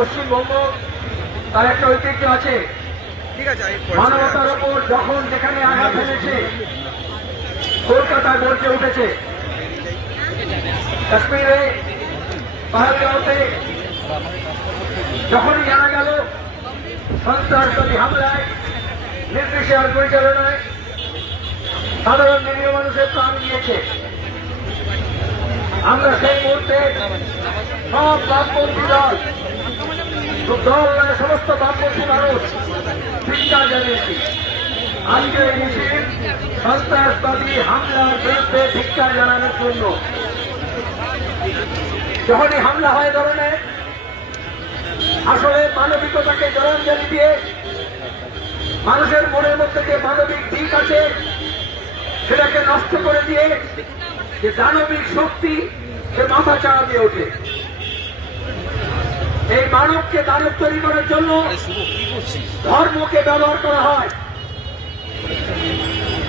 পশ্চিমবঙ্গ তার একটা ঐতিহ্য আছে। মানবতার ওপর যখন যেখানে আঘাত এনেছে কলকাতা গর্জে উঠেছে। কাশ্মীরে পাহাড়গাঁওতে যখনই জানা গেল সন্ত্রাসবাদী হামলায় নির্বিচার পরিচালনায় সাধারণ নিরীহ মানুষের প্রাণ গিয়েছে। আমরা সেই মুহূর্তে সব বামপন্থী দল যখনই হামলা হয় ধরনের, আসলে মানবিকতাকে জলাঞ্জলি দিয়ে মানুষের মনের মধ্যে যে মানবিক দিক আছে, সেটাকে নষ্ট করে দিয়ে যে দানবিক শক্তি সে মাথা চাড়া দিয়ে ওঠে। এই মানবকে দানব তৈরি করার জন্য ধর্মকে ব্যবহার করা হয়।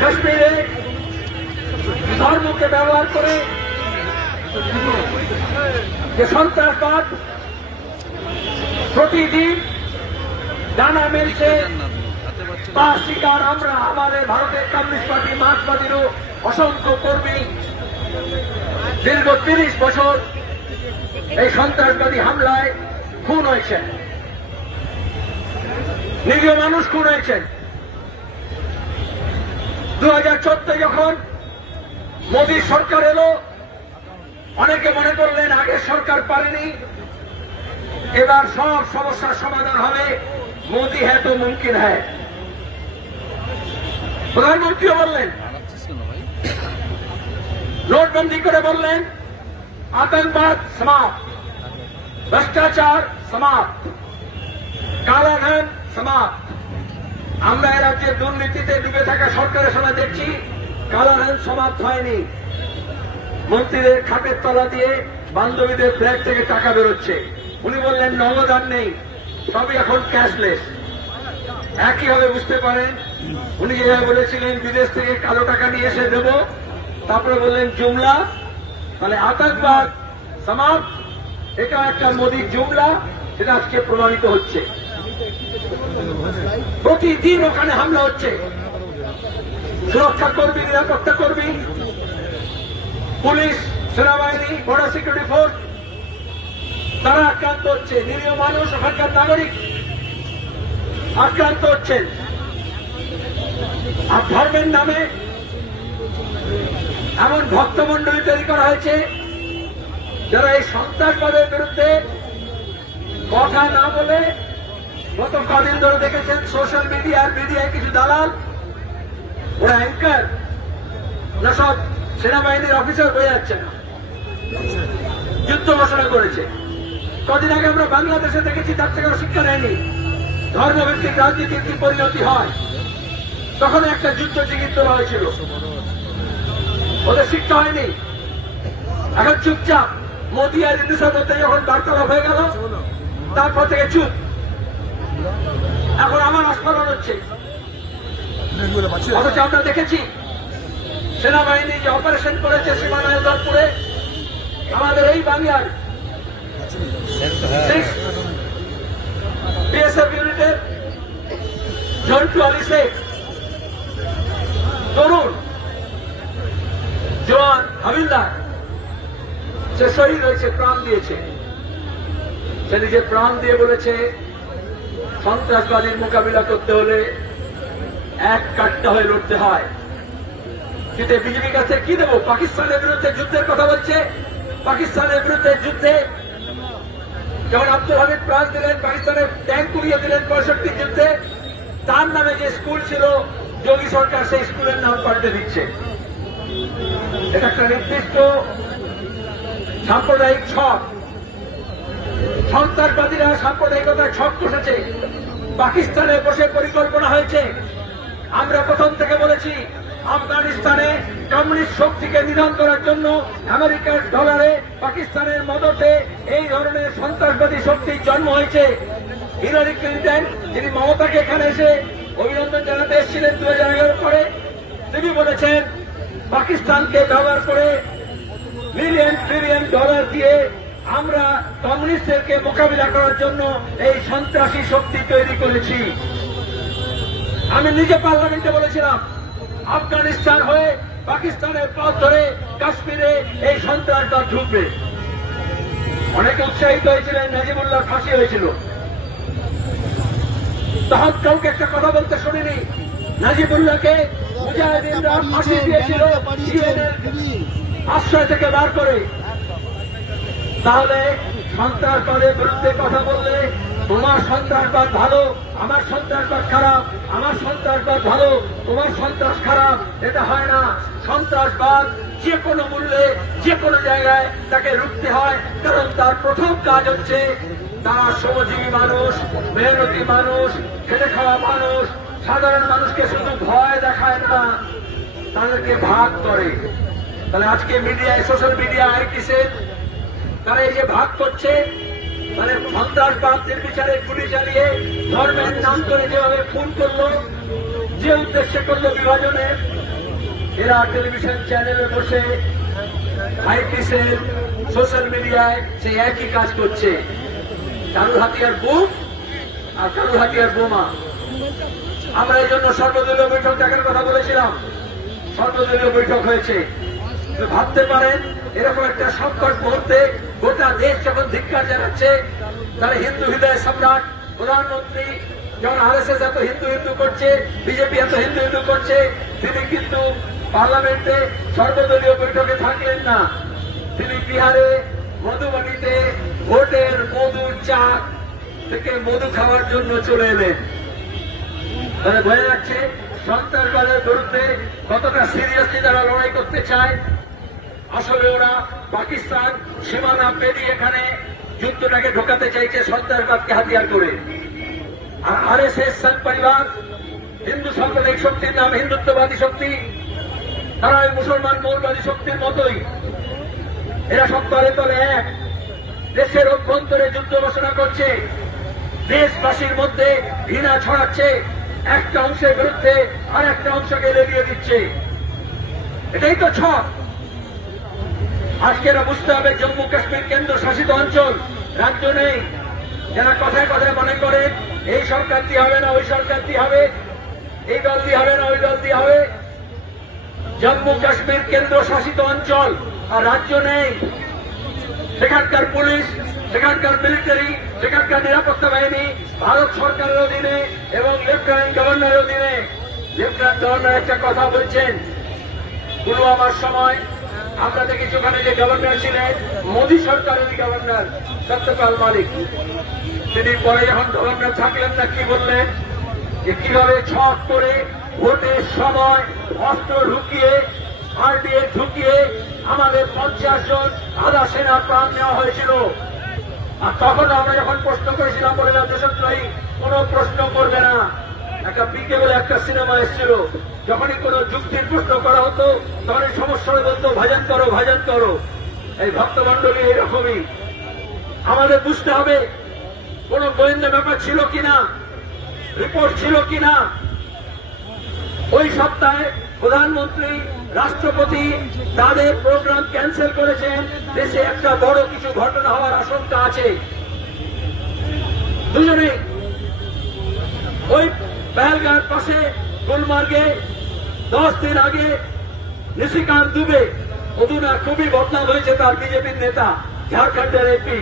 কাশ্মীরে ধর্মকে ব্যবহার করে যে সন্ত্রাসবাদ প্রতিদিন ডানা মেলছে তার শিকার আমরা আমাদের ভারতের কমিউনিস্ট পার্টি মার্ক্সবাদীরও অসংখ্য কর্মী দীর্ঘ তিরিশ বছর এই সন্ত্রাসবাদী হামলায় খুন হয়েছেন নিরীহ মানুষ খুন হয়েছেন দু হাজার চোদ্দ যখন মোদী সরকার এলো, অনেকে মনে করলেন আগের সরকার পারেনি। এবার সব সমস্যার সমাধান হবে। মোদী হ্যাঁ তো মুমকিন হ্যাঁ। প্রধানমন্ত্রীও বললেন, নোটবন্দি করে বললেন, আতঙ্কবাদ সমাপ্ত সমাপ্ত। কালাধন সমাপ্ত। আমরা এ রাজ্যের দুর্নীতিতে ডুবে থাকা সরকারের সময় দেখছি কালাধন সমাপ্ত হয়নি। মন্ত্রীদের খাটের তলা দিয়ে বান্ধবীদের ব্যাগ থেকে টাকা বেরোচ্ছে। উনি বললেন, নগদান নেই, সবই এখন ক্যাশলেস একইভাবে বুঝতে পারেন, উনি যেভাবে বলেছিলেন, বিদেশ থেকে কালো টাকা নিয়ে এসে দেব, তারপরে বললেন, জুমলা, তাহলে আতঙ্কবাদ সমাপ্ত। এটা একটা মোদীর জুমলা। সেটা আজকে প্রমাণিত হচ্ছে। প্রতিদিন ওখানে হামলা হচ্ছে। সুরক্ষা কর্মী নিরাপত্তা কর্মী, পুলিশ, সেনাবাহিনী বর্ডার সিকিউরিটি ফোর্স তারা আক্রান্ত হচ্ছে। নিরীহ মানুষ, ওখানকার নাগরিক আক্রান্ত হচ্ছেন। আর ধর্মের নামে এমন ভক্তমন্ডলী তৈরি করা হয়েছে, যারা এই সন্ত্রাসবাদের বিরুদ্ধে কথা না বলে গত কদিন ধরে দেখেছেন সোশ্যাল মিডিয়ার মিডিয়ায় কিছু দালাল। ওরা অ্যাঙ্কার ওরা সব সেনাবাহিনীর অফিসার হয়ে যাচ্ছে না। যুদ্ধ ঘোষণা করেছে। কদিন আগে আমরা বাংলাদেশে দেখেছি, তার থেকে শিক্ষা নেয়নি। ধর্মভিত্তিক রাজনীতির কি পরিণতি হয়? তখন একটা যুদ্ধ তোলা হয়েছিল। ওদের শিক্ষা হয়নি। এখন চুপচাপ মোদী আর ইন্দুসের মধ্যে যখন বার্তালাপ হয়ে গেল তারপর থেকে চুপ। এখন আমার আস্ফলন হচ্ছে। অথচ আমরা দেখেছি, সেনাবাহিনী যে অপারেশন করেছে সীমানায় দরপুরে আমাদের এই বাংলার বিএসএফ ইউনিটের ঝন্টু আলী শেখ, তরুণ জওয়ান হাবিলদার সে শহীদ হয়েছে, প্রাণ দিয়েছে। সে নিজের প্রাণ দিয়ে বলেছে, সন্ত্রাসবাদীর মোকাবিলা করতে হলে এক কাট্টা হয়ে লড়তে হয়। কিন্তু বিজেপির কাছে কি দেবো? পাকিস্তানের বিরুদ্ধে যুদ্ধের কথা বলছে। পাকিস্তানের বিরুদ্ধে যুদ্ধে যেমন আব্দুল হামিদ প্রাণ দিলেন, পাকিস্তানের ট্যাঙ্ক উড়িয়ে দিলেন পঁয়ষট্টি যুদ্ধে, তার নামে যে স্কুল ছিল, যোগী সরকার সেই স্কুলের নাম পাল্টে দিচ্ছে। এটা একটা নির্দিষ্ট সাম্প্রদায়িক ছক। সন্ত্রাসবাদীরা সাম্প্রদায়িকতার ছক কষেছে। পাকিস্তানে বসে পরিকল্পনা হয়েছে। আমরা প্রথম থেকে বলেছি, আফগানিস্তানে কমিউনিস্ট শক্তিকে নিধন করার জন্য আমেরিকার ডলারে পাকিস্তানের মদতে এই ধরনের সন্ত্রাসবাদী শক্তির জন্ম হয়েছে। হিলারি ক্লিন্টন, যিনি মমতাকে এখানে এসে অভিনন্দন জানাতে এসেছিলেন দু হাজার এগারো পরে, তিনি বলেছেন, পাকিস্তানকে ব্যবহার করে মিলিয়ন ট্রিলিয়ন ডলার দিয়ে আমরা কমিউনিস্টদেরকে মোকাবিলা করার জন্য এই সন্ত্রাসী শক্তি তৈরি করেছি। আমি নিজে পার্লামেন্টে বলেছিলাম, আফগানিস্তান হয়ে পাকিস্তানের পথ ধরে কাশ্মীরে এই সন্ত্রাসবাদ ঢুকবে। অনেকে উৎসাহিত হয়েছিলেন, নাজিবুল্লাহ ফাঁসি হয়েছিল। তখন কাউকে একটা কথা বলতে শুনিনি। নাজিবুল্লাহকে মুজাহিদিনরা ফাঁসি দিয়েছিল আশ্রয় থেকে বার করে। তাহলে সন্ত্রাসবাদের বিরুদ্ধে কথা বললে, তোমার সন্ত্রাসবাদ ভালো, আমার সন্ত্রাসবাদ খারাপ, আমার সন্ত্রাসবাদ ভালো, তোমার সন্ত্রাস খারাপ, এটা হয় না। সন্ত্রাসবাদ যে কোনো মূল্যে, যে কোনো জায়গায় তাকে রুখতে হয়, কারণ তার প্রথম কাজ হচ্ছে তারা শ্রমজীবী মানুষ, মেহনতি মানুষ, খেটে খাওয়া মানুষ, সাধারণ মানুষকে শুধু ভয় দেখায় না, তাদেরকে ভাগ করে। তাহলে আজকে মিডিয়ায় সোশ্যাল মিডিয়া আইটি সেল তারা এই যে ভাগ করছে মানে সন্ত্রাসবাদ নির্বিচারে গুলি চালিয়ে ধর্মের নাম করে যেভাবে খুন করল, যে উদ্দেশ্যে করল বিভাজনের এরা টেলিভিশন চ্যানেলে বসে আইটি সেল সোশ্যাল মিডিয়ায় সেই একই কাজ করছে। কারুর হাতিয়ার বুক আর কারুর হাতিয়ার বোমা। আমরা এই জন্য সর্বদলীয় বৈঠক দেখার কথা বলেছিলাম। সর্বদলীয় বৈঠক হয়েছে। ভাবতে পারেন, এরকম একটা সংকট মুহূর্তে গোটা দেশ যখন ধিক্কার জানাচ্ছে, তারা হিন্দু হৃদয় সম্রাট, প্রধানমন্ত্রী, যখন আর এস এস এত হিন্দু হিন্দু করছে বিজেপি এত হিন্দু হিন্দু করছে, তিনি কিন্তু পার্লামেন্টে সর্বদলীয় বৈঠকে থাকলেন না। তিনি বিহারে মধুবাণীতে ভোটের মধুর চা থেকে মধু খাওয়ার জন্য চলে এলেন। তাহলে বোঝা যাচ্ছে, সন্ত্রাসবাদের বিরুদ্ধে কতটা সিরিয়াসলি তারা লড়াই করতে চায় আসলে ওরা পাকিস্তান সীমানা পেরিয়ে এখানে যুদ্ধটাকে ঢোকাতে চাইছে সন্ত্রাসবাদকে হাতিয়ার করে। আর আর এস এস পরিবার, হিন্দু সাম্প্রদায়িক শক্তির নাম হিন্দুত্ববাদী শক্তি তারা ওই মুসলমান মৌলবাদী শক্তির মতোই। এরা সব তলে তলে এক। দেশের অভ্যন্তরে যুদ্ধ ঘোষণা করছে। দেশবাসীর মধ্যে ঘৃণা ছড়াচ্ছে। একটা অংশের বিরুদ্ধে আর একটা অংশকে লেলিয়ে দিচ্ছে। এটাই তো ছক। আজকে এরা বুঝতে হবে জম্মু কাশ্মীর কেন্দ্র শাসিত অঞ্চল। রাজ্য নেই। যারা কথায় কথায় মনে করে, এই সরকার দিয়ে হবে না, ওই সরকার দিয়ে হবে? এই দল দিয়ে হবে না, ওই দল দিয়ে হবে? জম্মু কাশ্মীর কেন্দ্র শাসিত অঞ্চল আর রাজ্য নেই। সেখানকার পুলিশ, সেখানকার মিলিটারি সেখানকার নিরাপত্তা বাহিনী, ভারত সরকারের অধীনে এবং লেফটেন্যান্ট গভর্নরের অধীনে। লেফটেন্যান্ট গভর্নর একটা কথা বলছেন, পুলওয়ামার সময় আমরা দেখেছি ওখানে যে গভর্নর ছিলেন, মোদী সরকারের গভর্নর সত্যপাল মালিক, তিনি পরে যখন গভর্নর থাকলেন না কি বললেন? যে কীভাবে ছক করে ভোটের সময় অস্ত্র ঢুকিয়ে আর আরডিএ ঢুকিয়ে আমাদের পঞ্চাশ জন আধা সেনার প্রাণ নেওয়া হয়েছিল। আর তখন আমরা যখন প্রশ্ন করেছিলাম বলে দেশদ্রোহী কোন প্রশ্ন করবে না। একটা পিকে বলে একটা সিনেমা এসেছিল। যখনই কোন যুক্তির প্রশ্ন করা হতো, তখনই সমস্যা বলতো, ভাজন করো ভাজন করো। এই ভক্তমন্ডলী এরকমই। আমাদের বুঝতে হবে, কোন গোয়েন্দা ব্যাপার ছিল কিনা, রিপোর্ট ছিল কিনা। ওই সপ্তাহে প্রধানমন্ত্রী, রাষ্ট্রপতি তাদের প্রোগ্রাম ক্যান্সেল করেছেন। দেশে একটা বড় কিছু ঘটনা হওয়ার আশঙ্কা আছে। দুজনে ওই পেহেলগাঁর পাশে গুলমার্গে দশ দিন আগে নিশিকান্ত দুবে অধুনা খুবই বদনাম হয়েছে তার বিজেপির নেতা, ঝাড়খণ্ডের এপি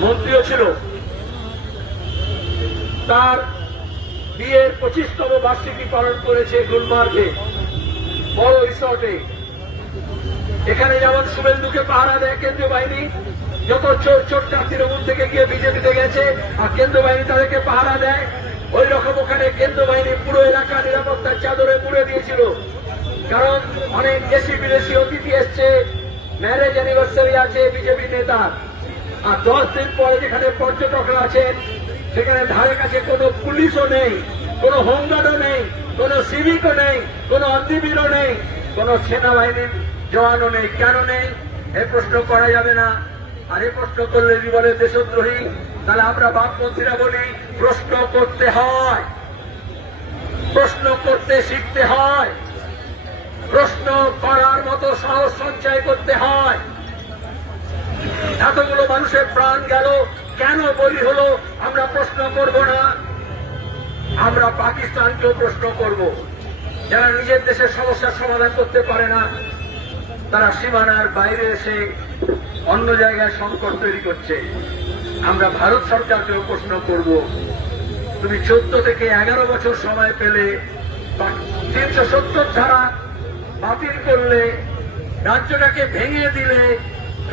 মন্ত্রীও ছিল। তার বিয়ের পঁচিশতম বার্ষিকী পালন করেছে গুলমার্গে, বড় রিসর্টে। এখানে যেমন শুভেন্দুকে পাহারা দেয় কেন্দ্রীয় বাহিনী, যত চোর চোরটা তৃণমূল থেকে গিয়ে বিজেপিতে গেছে, আর কেন্দ্র বাহিনী তাদেরকে পাহারা দেয়। ওই রকম ওখানে কেন্দ্র বাহিনী পুরো এলাকা নিরাপত্তার চাদরে মুড়ে দিয়েছিল। কারণ অনেক দেশি বিদেশি অতিথি এসছে ম্যারেজ অ্যানিভার্সারি আছে বিজেপি নেতার আর দশ দিন পরে যেখানে পর্যটকরা আছেন, সেখানে ধারে কাছে কোনো পুলিশও নেই, কোনো হোমগার্ডও নেই, কোনো সিভিকও নেই, কোনো অগ্নিবীরও নেই, কোনো সেনাবাহিনীর জওয়ানও নেই। কেন নেই? এ প্রশ্ন করা যাবে না। আর এ প্রশ্ন করলে বলে দেশদ্রোহী তাহলে আমরা বামপন্থীরা বলি, প্রশ্ন করতে হয়। প্রশ্ন করতে শিখতে হয়। প্রশ্ন করার মতো সাহস সঞ্চয় করতে হয়। এতগুলো মানুষের প্রাণ গেল, কেন বলি হলো, আমরা প্রশ্ন করব না। আমরা পাকিস্তানকেও প্রশ্ন করব। যারা নিজের দেশের সমস্যার সমাধান করতে পারে না, তারা সীমানার বাইরে এসে অন্য জায়গায় সংকট তৈরি করছে। আমরা ভারত সরকারকেও প্রশ্ন করব, তুমি চোদ্দ থেকে এগারো বছর সময় পেলে তিনশো সত্তর ধারা বাতিল করলে, রাজ্যটাকে ভেঙে দিলে,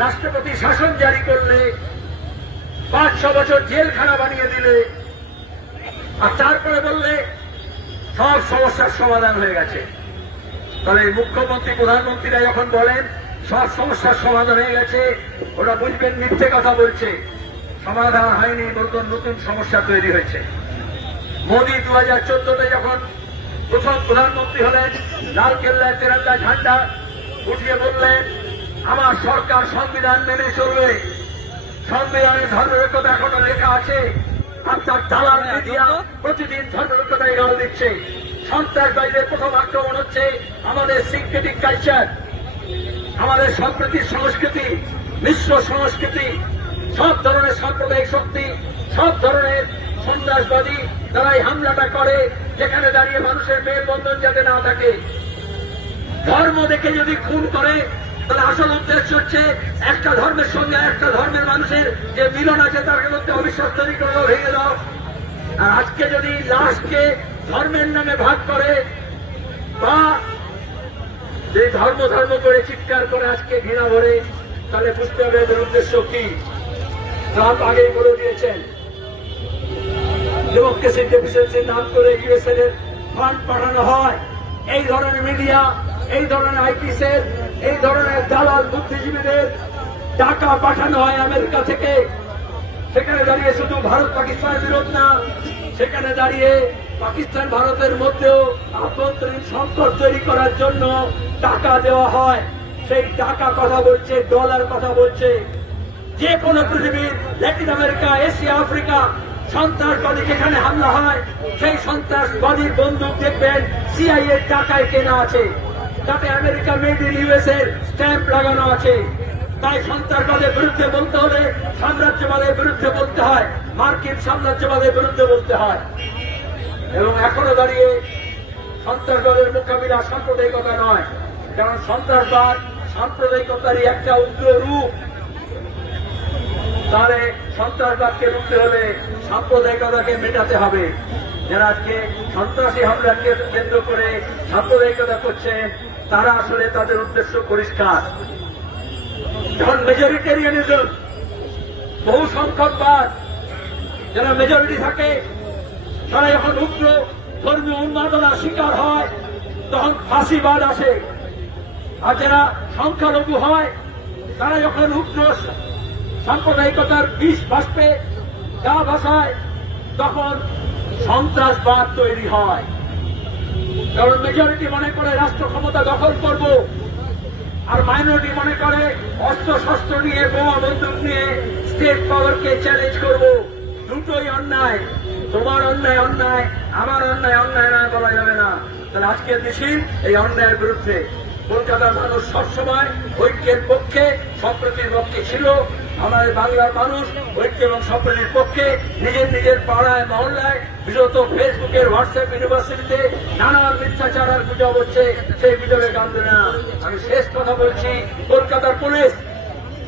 রাষ্ট্রপতি শাসন জারি করলে পাঁচ ছ বছর জেলখানা বানিয়ে দিলে, আর তারপরে বললে সব সমস্যার সমাধান হয়ে গেছে। তাহলে মুখ্যমন্ত্রী, প্রধানমন্ত্রীরা যখন বলেন সব সমস্যার সমাধান হয়ে গেছে, ওরা বুঝবেন মিথ্যে কথা বলছে। সমাধান হয়নি বলতো নতুন সমস্যা তৈরি হয়েছে। মোদী দু হাজার চোদ্দতে যখন প্রথম প্রধানমন্ত্রী হলেন লাল কেল্লায় তেরাঙ্গা ঝান্ডা উঠিয়ে বললেন আমার সরকার সংবিধান মেনে চলবে। সংবিধানে ধর্মরক্ষতা এখনও লেখা আছে। আপনার দালাল মিডিয়া প্রতিদিন ধর্মরক্ষতায় গাল দিচ্ছে। সন্ত্রাসবাদীদের প্রথম আক্রমণ হচ্ছে আমাদের সিনথেটিক কালচার আমাদের সম্প্রীতির সংস্কৃতি মিশ্র সংস্কৃতি। সব ধরনের সাম্প্রদায়িক শক্তি, সব ধরনের সন্ত্রাসবাদী তারা এই হামলাটা করে, যেখানে দাঁড়িয়ে মানুষের মেলবন্ধন যাতে না থাকে। ধর্ম দেখে যদি খুন করে, তাহলে আসল উদ্দেশ্য হচ্ছে একটা ধর্মের সঙ্গে একটা ধর্মের মানুষের যে মিলন আছে, তার মধ্যে অবিশ্বাস তৈরি করে ভেঙে দাও। আর আজকে যদি লাশকে ধর্মের নামে ভাগ করে, বা যে ধর্ম ধর্ম করে চিৎকার করে আজকে ঘৃণা ভরে, তাহলে বুঝতে হবে এদের উদ্দেশ্য কি। ট্রাম্প আগেই বলে দিয়েছেন। ডেমোক্রেসি নাম করে ইউএসএ এর ফান্ড পাঠানো হয়। এই ধরনের মিডিয়া এই ধরনের আইটিসের এই ধরনের দালাল বুদ্ধিজীবীদের টাকা পাঠানো হয় আমেরিকা থেকে। সেখানে দাঁড়িয়ে শুধু ভারত পাকিস্তানের বিরোধ না, সেখানে দাঁড়িয়ে পাকিস্তান ভারতের মধ্যেও আভ্যন্তরীণ সংকট তৈরি করার জন্য টাকা দেওয়া হয়। সেই টাকা কথা বলছে ডলার কথা বলছে। যে কোনো পৃথিবীর ল্যাটিন আমেরিকা, এশিয়া, আফ্রিকা, সন্ত্রাসবাদী যেখানে হামলা হয়, সেই সন্ত্রাসবাদীর বন্দুক দেখবেন এর টাকায় কেনা আছে। তাতে আমেরিকা মেড ইন ইউএস এর স্ট্যাম্প লাগানো আছে। তাই সন্ত্রাসবাদের বিরুদ্ধে বলতে হলে সাম্রাজ্যবাদের বিরুদ্ধে বলতে হয়, মার্কিন সাম্রাজ্যবাদের বিরুদ্ধে বলতে হয়। এবং এখনও দাঁড়িয়ে সন্ত্রাসবাদের মোকাবিলা সাম্প্রদায়িকতা নয়, কারণ সন্ত্রাসবাদ সাম্প্রদায়িকতারই একটা উগ্র রূপ। তাহলে সন্ত্রাসবাদকে রুখতে হলে সাম্প্রদায়িকতাকে মেটাতে হবে। যারা আজকে সন্ত্রাসী হামলাকে কেন্দ্র করে সাম্প্রদায়িকতা করছেন তারা আসলে তাদের উদ্দেশ্য পরিষ্কার। যখন মেজরিটেরিয়ানিজম, বহু সংখ্যকবাদ যারা মেজরিটি থাকে, তারা যখন উগ্র ধর্মীয় উন্মাদনার শিকার হয়, তখন ফাঁসিবাদ আসে। আর যারা সংখ্যালঘু হয়, তারা যখন উগ্র সাম্প্রদায়িকতার বিষ বাষ্পে গা ভাসায় তখন সন্ত্রাসবাদ তৈরি হয়। কারণ মেজরিটি মনে করে রাষ্ট্র ক্ষমতা দখল করব, আর মাইনরিটি মনে করে অস্ত্র শস্ত্র নিয়ে বোমা বন্দুক নিয়ে স্টেট পাওয়ারকে চ্যালেঞ্জ করব। দুটোই অন্যায়। তোমার অন্যায় অন্যায়, আমার অন্যায় অন্যায় নয় বলা যাবে না। তাহলে আজকের মিছিল এই অন্যায়ের বিরুদ্ধে কলকাতার মানুষ সবসময় ঐক্যের পক্ষে, সম্প্রতির পক্ষে ছিল। আমাদের বাংলার মানুষ, ঐক্য এবং সম্প্রতির পক্ষে নিজের নিজের পাড়ায়, মহল্লায় বিশেষত ফেসবুকের, হোয়াটসঅ্যাপ, ইউনিভার্সিটিতে নানান মিথ্যাচার আর গুজব হচ্ছে, সেই গুজবে কান্দে না। আমি শেষ কথা বলছি, কলকাতার পুলিশ,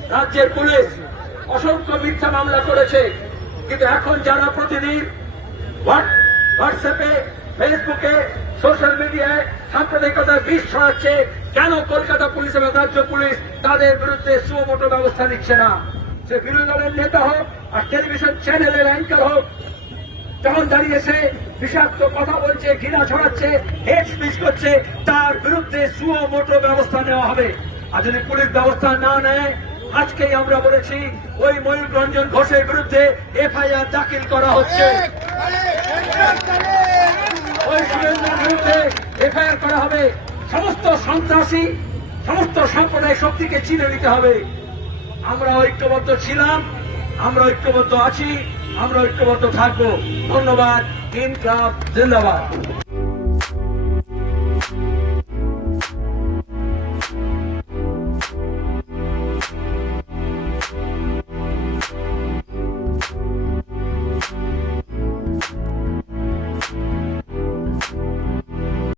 রাজ্যের পুলিশ অসংখ্য মিথ্যা মামলা করেছে। কিন্তু এখন যারা প্রতিদিন হোয়াট- হোয়াটসঅ্যাপে, ফেসবুকে, সোশ্যাল মিডিয়ায় সাম্প্রদায়িকতার বিষ ছড়াচ্ছে, কেন কলকাতা পুলিশ এবং রাজ্য পুলিশ তাদের বিরুদ্ধে সুমোটো ব্যবস্থা নিচ্ছে না? সে বিরোধী দলের নেতা হোক আর টেলিভিশন চ্যানেলের অ্যাঙ্কার হোক যখন দাঁড়িয়েছে, বিষাক্ত কথা বলছে, ঘৃণা ছড়াচ্ছে, হেড স্পিচ করছে, তার বিরুদ্ধে সুমোটো ব্যবস্থা নেওয়া হবে। আর যদি পুলিশ ব্যবস্থা না নেয়, আজকেই আমরা বলেছি, ওই ময়ূর রঞ্জন ঘোষের বিরুদ্ধে এফআইআর দাখিল করা হচ্ছে। ওই সুরেন্দ্রের বিরুদ্ধে এফআইআর করা হবে। সমস্ত সন্ত্রাসী, সমস্ত সম্প্রদায় শক্তিকে চিনে নিতে হবে। আমরা ঐক্যবদ্ধ ছিলাম আমরা ঐক্যবদ্ধ আছি আমরা ঐক্যবদ্ধ থাকব। ধন্যবাদ ইনক্লাব জিন্দাবাদ।